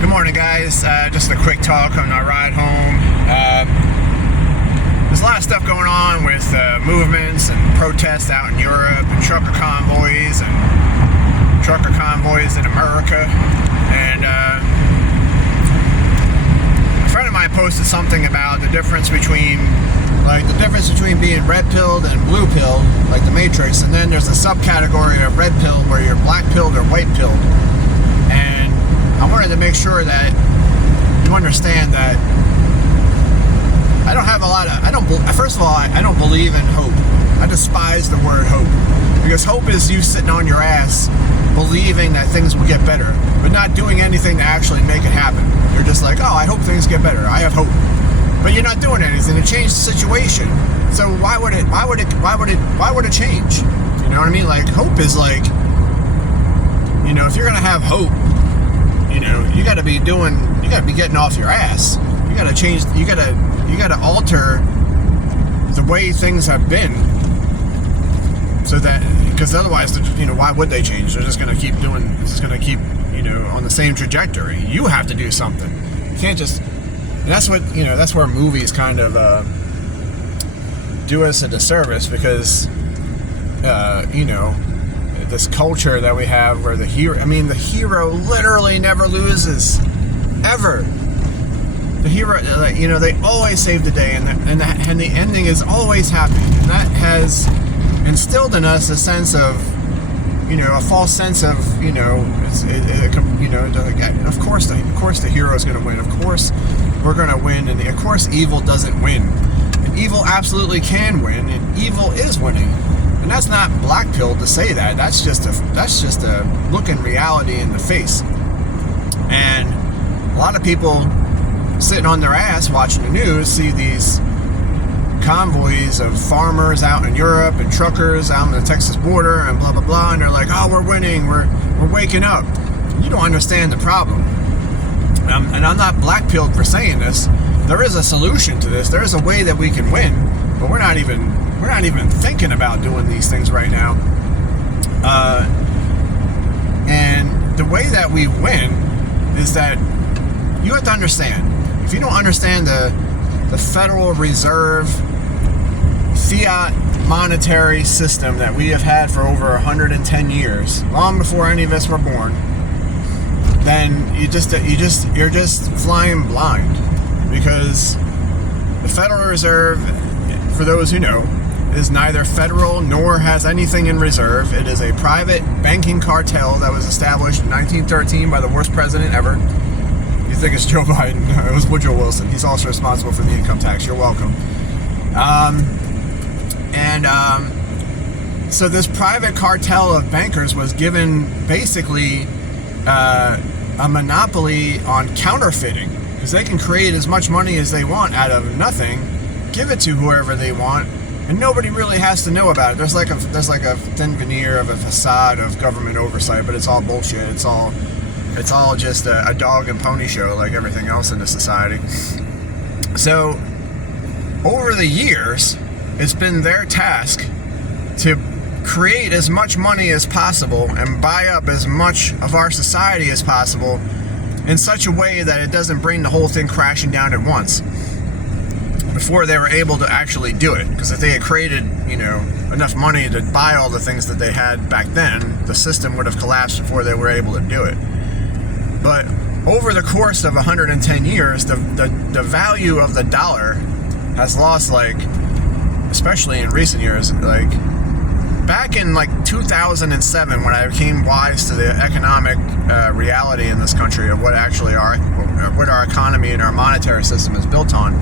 Good morning, guys. Just a quick talk on our ride home. There's a lot of stuff going on with movements and protests out in Europe, and trucker convoys in America. And a friend of mine posted something about the difference between being red-pilled and blue-pilled, like the Matrix, and then there's a subcategory of red-pilled where you're black-pilled or white-pilled. And I wanted to make sure that you understand that I don't have a lot of, first of all, I don't believe in hope. I despise the word hope. Because hope is you sitting on your ass believing that things will get better, but not doing anything to actually make it happen. You're just like, oh, I hope things get better. I have hope. But you're not doing anything to change the situation. So why would it change? You know what I mean? Like, hope is like, you know, if you're gonna have hope, you know, you gotta be getting off your ass. You gotta change, you gotta alter the way things have been, so that, because otherwise, you know, why would they change? They're just gonna keep you know, on the same trajectory. You have to do something. You can't just, and that's what, you know, that's where movies kind of do us a disservice, because you know, this culture that we have where the hero literally never loses, ever. The hero, you know, they always save the day, and the ending is always happy. And that has instilled in us a sense of, you know, a false sense of, you know, of course the hero is going to win. Of course we're going to win, and of course evil doesn't win. And evil absolutely can win, and evil is winning. And that's not black-pilled to say that. That's just a look in reality in the face. And a lot of people sitting on their ass watching the news see these convoys of farmers out in Europe and truckers out on the Texas border and blah blah blah, and they're like, oh, we're winning, we're waking up. You don't understand the problem. And I'm not black-pilled for saying this. There is a solution to this. There is a way that we can win, but we're not even thinking about doing these things right now. And the way that we win is that you have to understand. If you don't understand the Federal Reserve fiat monetary system that we have had for over 110 years, long before any of us were born, then you're just flying blind. Because the Federal Reserve, for those who know, is neither federal nor has anything in reserve. It is a private banking cartel that was established in 1913 by the worst president ever. You think it's Joe Biden? No, it was Woodrow Wilson. He's also responsible for the income tax. You're welcome. So this private cartel of bankers was given basically a monopoly on counterfeiting, because they can create as much money as they want out of nothing, give it to whoever they want, and nobody really has to know about it. There's like a thin veneer of a facade of government oversight, but it's all bullshit. It's all just a dog and pony show, like everything else in the society. So over the years, it's been their task to create as much money as possible and buy up as much of our society as possible in such a way that it doesn't bring the whole thing crashing down at once, before they were able to actually do it. Because if they had created, you know, enough money to buy all the things that they had back then, the system would have collapsed before they were able to do it. But over the course of 110 years, the value of the dollar has lost, like, especially in recent years, like back in like 2007, when I became wise to the economic reality in this country of what our economy and our monetary system is built on.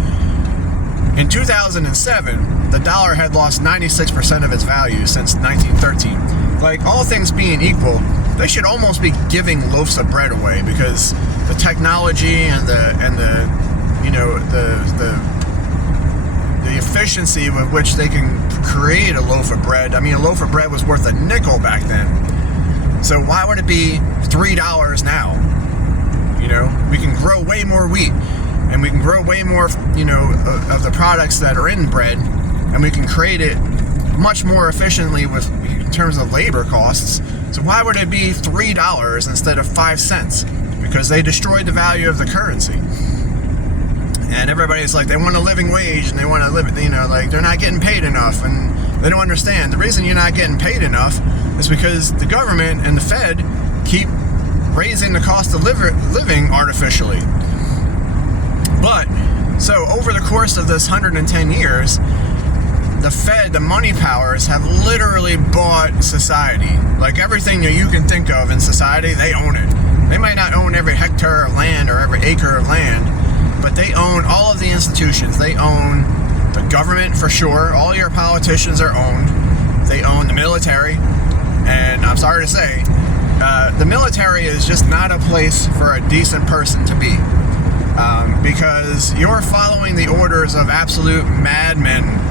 In 2007, the dollar had lost 96% of its value since 1913. Like, all things being equal, they should almost be giving loaves of bread away, because the technology and the efficiency with which they can create a loaf of bread. I mean, a loaf of bread was worth a nickel back then. So why would it be $3 now? You know, we can grow way more wheat, and we can grow way more, you know, of the products that are in bread, and we can create it much more efficiently in terms of labor costs. So why would it be $3 instead of 5 cents? because they destroyed the value of the currency. And everybody's like, they want a living wage and they want to live, like they're not getting paid enough, and they don't understand. The reason you're not getting paid enough is because the government and the Fed keep raising the cost of living artificially. But, so over the course of this 110 years, the Fed, the money powers, have literally bought society. Like everything that you can think of in society, they own it. They might not own every hectare of land or every acre of land, but they own all of the institutions. They own the government for sure. All your politicians are owned. They own the military. And I'm sorry to say, the military is just not a place for a decent person to be. Because you're following the orders of absolute madmen.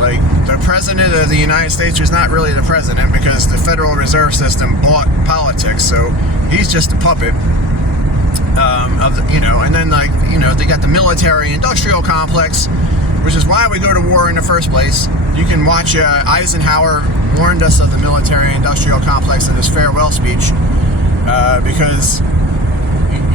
Like, the president of the United States is not really the president because the Federal Reserve System bought politics. So he's just a puppet. And then they got the military-industrial complex, which is why we go to war in the first place. You can watch Eisenhower warned us of the military-industrial complex in his farewell speech, because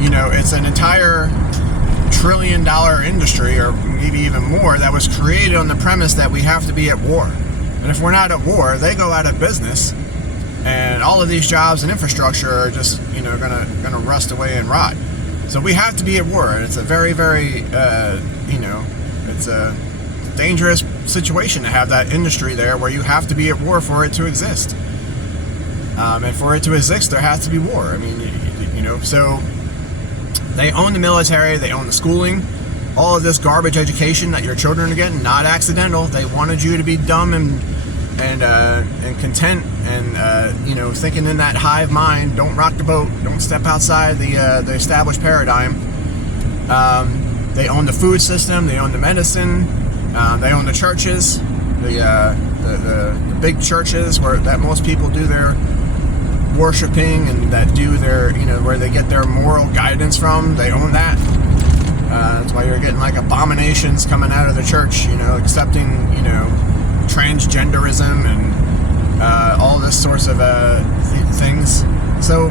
it's an entire $1 trillion industry, or maybe even more, that was created on the premise that we have to be at war. And if we're not at war, they go out of business, and all of these jobs and infrastructure are just gonna rust away and rot. So we have to be at war. It's a very, very it's a dangerous situation to have that industry there where you have to be at war for it to exist. And for it to exist, there has to be war. I mean, so they own the military, they own the schooling, all of this garbage education that your children are getting, not accidental. They wanted you to be dumb and content and thinking in that hive mind. Don't rock the boat. Don't step outside the established paradigm. They own the food system. They own the medicine. They own the churches, the big churches that most people do their worshiping and that do their where they get their moral guidance from. They own that. That's why you're getting like abominations coming out of the church. Accepting transgenderism and all this sorts of things. So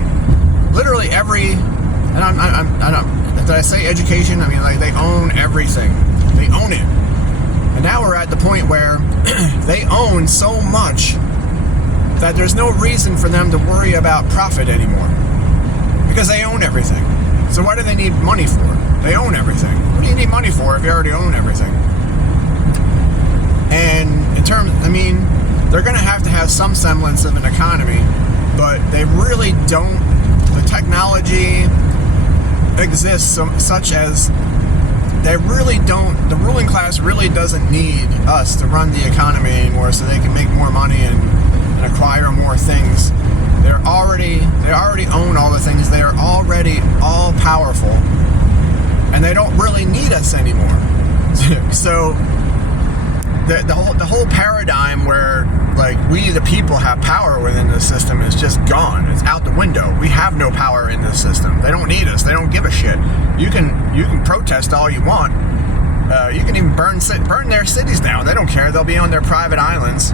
literally and I don't. Did I say education? I mean, like, they own everything. They own it. And now we're at the point where they own so much that there's no reason for them to worry about profit anymore, because they own everything. So what do they need money for? They own everything. What do you need money for if you already own everything? And they're going to have some semblance of an economy, but they really don't. The technology exists such as they really don't. The ruling class really doesn't need us to run the economy anymore, so they can make more money and acquire more things. They already own all the things. They are already all powerful, and they don't really need us anymore. So the whole paradigm where like we the people have power within the system is just gone. It's out the window. We have no power in this system. They don't need us. They don't give a shit. You can protest all you want. You can even burn their cities down. They don't care. They'll be on their private islands,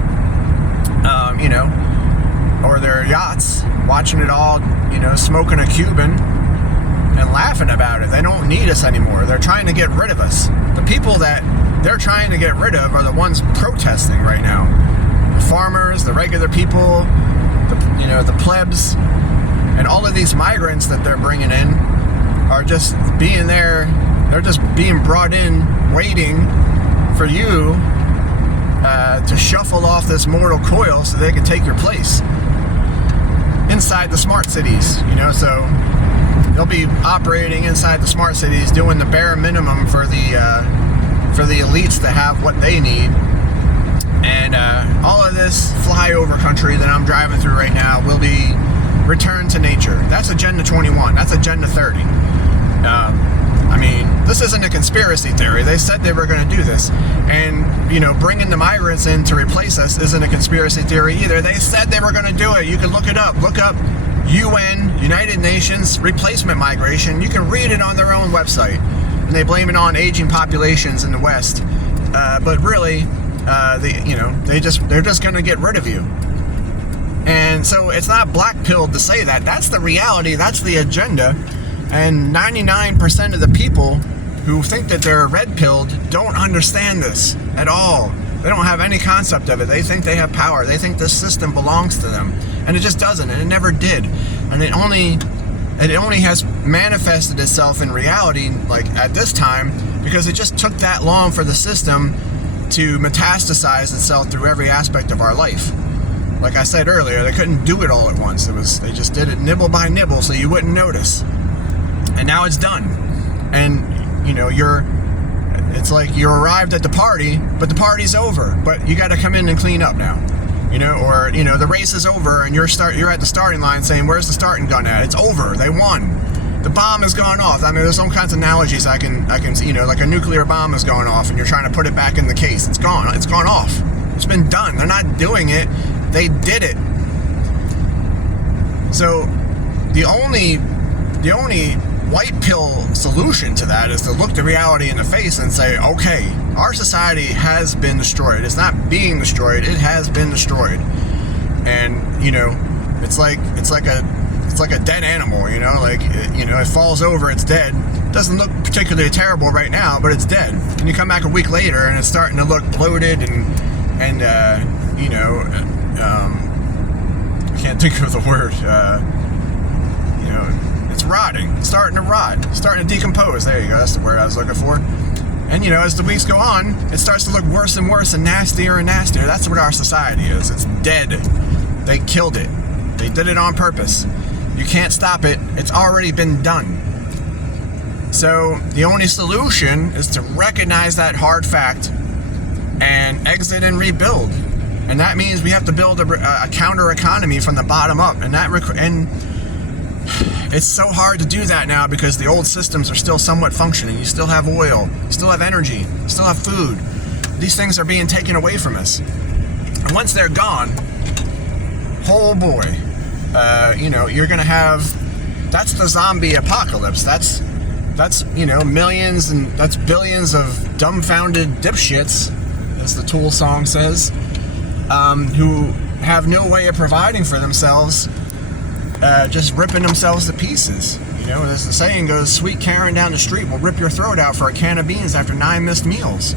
or their yachts, watching it all, smoking a Cuban and laughing about it. They don't need us anymore. They're trying to get rid of us. The people that they're trying to get rid of are the ones protesting right now. The farmers, the regular people, the plebs, and all of these migrants that they're bringing in are just being there. They're just being brought in, waiting for you to shuffle off this mortal coil so they can take your place inside the smart cities. So they'll be operating inside the smart cities, doing the bare minimum for the elites to have what they need. And all of this flyover country that I'm driving through right now will be returned to nature. That's Agenda 21. That's Agenda 30. This isn't a conspiracy theory. They said they were going to do this. And, bringing the migrants in to replace us isn't a conspiracy theory either. They said they were going to do it. You can look it up. Look up UN, United Nations, replacement migration. You can read it on their own website. And they blame it on aging populations in the West. But really, they're just going to get rid of you. And so it's not black-pilled to say that. That's the reality. That's the agenda. And 99% of the people who think that they're red-pilled don't understand this at all. They don't have any concept of it. They think they have power. They think this system belongs to them. And it just doesn't, and it never did. And it only has manifested itself in reality, like at this time, because it just took that long for the system to metastasize itself through every aspect of our life. Like I said earlier, they couldn't do it all at once. They just did it nibble by nibble so you wouldn't notice. And now it's done. And, you know, it's like you arrived at the party, but the party's over. But you got to come in and clean up now. You know, or, you know, the race is over and you're at the starting line saying, where's the starting gun at? It's over. They won. The bomb has gone off. I mean, there's all kinds of analogies I can see, you know, like a nuclear bomb is going off and you're trying to put it back in the case. It's gone. It's gone off. It's been done. They're not doing it. They did it. So the only white pill solution to that is to look the reality in the face and say, okay, our society has been destroyed. It's not being destroyed. It has been destroyed. And, you know, it's like a dead animal, you know, like, you know, it falls over, it's dead. It doesn't look particularly terrible right now, but it's dead. And you come back a week later and it's starting to look bloated and you know, I can't think of the word, you know, it's rotting, it's starting to rot, it's starting to decompose. There you go, that's the word I was looking for. And, you know, as the weeks go on, it starts to look worse and worse and nastier and nastier. That's what our society is. It's dead. They killed it. They did it on purpose. You can't stop it. It's already been done. So the only solution is to recognize that hard fact and exit and rebuild. And that means we have to build a counter economy from the bottom up. And it's so hard to do that now because the old systems are still somewhat functioning. You still have oil, you still have energy, you still have food. These things are being taken away from us. And once they're gone, oh boy, you know, you're gonna have, that's the zombie apocalypse. That's, you know, millions and that's billions of dumbfounded dipshits, as the Tool song says, who have no way of providing for themselves, just ripping themselves to pieces. You know, as the saying goes, sweet Karen down the street will rip your throat out for a can of beans after 9 missed meals.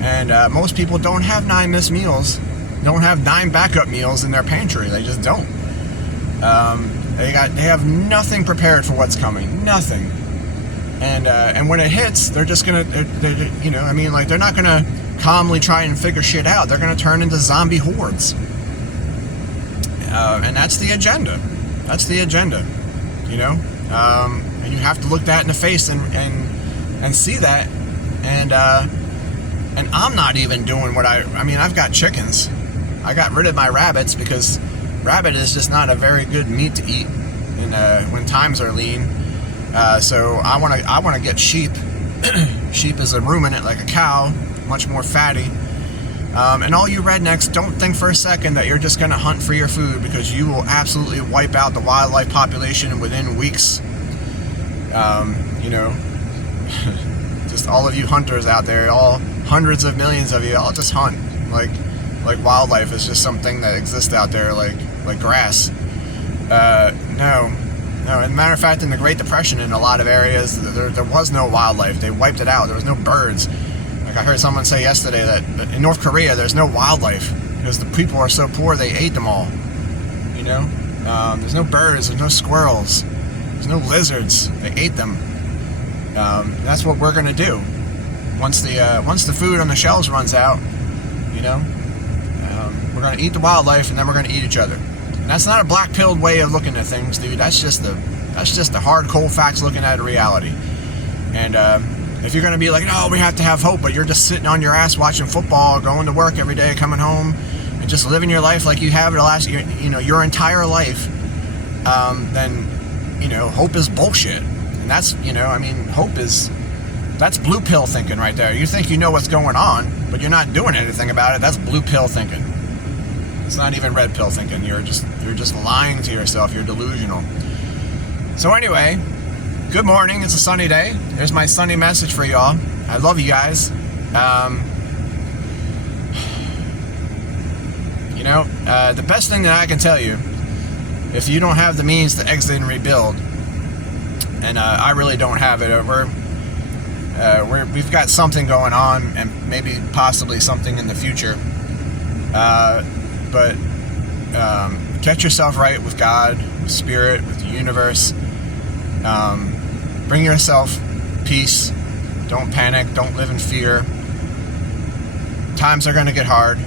And most people don't have 9 missed meals, don't have 9 backup meals in their pantry. They just don't. They have nothing prepared for what's coming, nothing. And when it hits, they're just gonna, you know, I mean, like, they're not gonna calmly try and figure shit out. They're gonna turn into zombie hordes. And that's the agenda. That's the agenda, you know? And you have to look that in the face and see that. And I'm not even doing what I mean, I've got chickens. I got rid of my rabbits because rabbit is just not a very good meat to eat when times are lean. So I want to get sheep. Sheep is a ruminant like a cow, much more fatty. And all you rednecks, don't think for a second that you're just going to hunt for your food, because you will absolutely wipe out the wildlife population within weeks. You know, just all of you hunters out there, all hundreds of millions of you, all just hunt. Like wildlife is just something that exists out there, like grass. No. As a matter of fact, in the Great Depression, in a lot of areas, there was no wildlife. They wiped it out. There was no birds. Like I heard someone say yesterday that in North Korea, there's no wildlife because the people are so poor they ate them all. You know, there's no birds, there's no squirrels, there's no lizards. They ate them. That's what we're gonna do once the food on the shelves runs out. You know, we're gonna eat the wildlife and then we're gonna eat each other. And that's not a black-pilled way of looking at things, dude. That's just the hard, cold facts looking at reality. And if you're going to be like, no, we have to have hope, but you're just sitting on your ass watching football, going to work every day, coming home, and just living your life like you have your entire life, then, you know, hope is bullshit. And that's, you know, I mean, that's blue pill thinking right there. You think you know what's going on, but you're not doing anything about it. That's blue pill thinking. It's not even red pill thinking. You're just lying to yourself. You're delusional. So anyway, good morning. It's a sunny day. There's my sunny message for y'all. I love you guys. You know, the best thing that I can tell you, if you don't have the means to exit and rebuild, and I really don't have it. We've got something going on, and maybe possibly something in the future. But get yourself right with God, with Spirit, with the universe. Bring yourself peace. Don't panic. Don't live in fear. Times are going to get hard,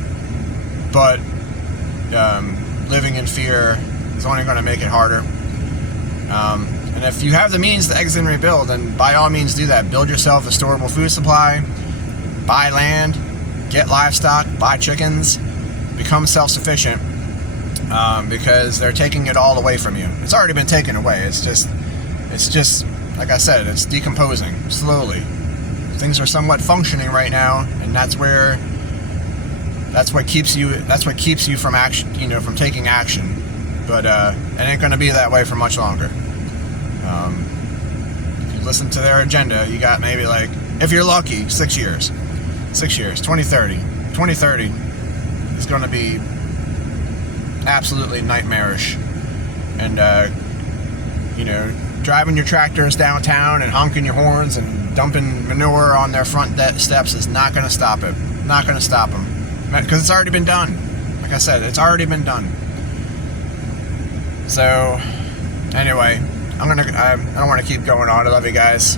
but living in fear is only going to make it harder. And if you have the means to exit and rebuild, then by all means do that. Build yourself a storable food supply, buy land, get livestock, buy chickens, become self-sufficient, because they're taking it all away from you. It's already been taken away. It's just, like I said, it's decomposing slowly. Things are somewhat functioning right now, and that's what keeps you from action, from taking action. But it ain't going to be that way for much longer. If you listen to their agenda, you got maybe, like, if you're lucky, 6 years. 6 years, 2030. 2030 is going to be absolutely nightmarish. And, driving your tractors downtown and honking your horns and dumping manure on their front steps is not going to stop it. Not going to stop them. Because it's already been done. Like I said, it's already been done. So, anyway, I don't want to keep going on. I love you guys.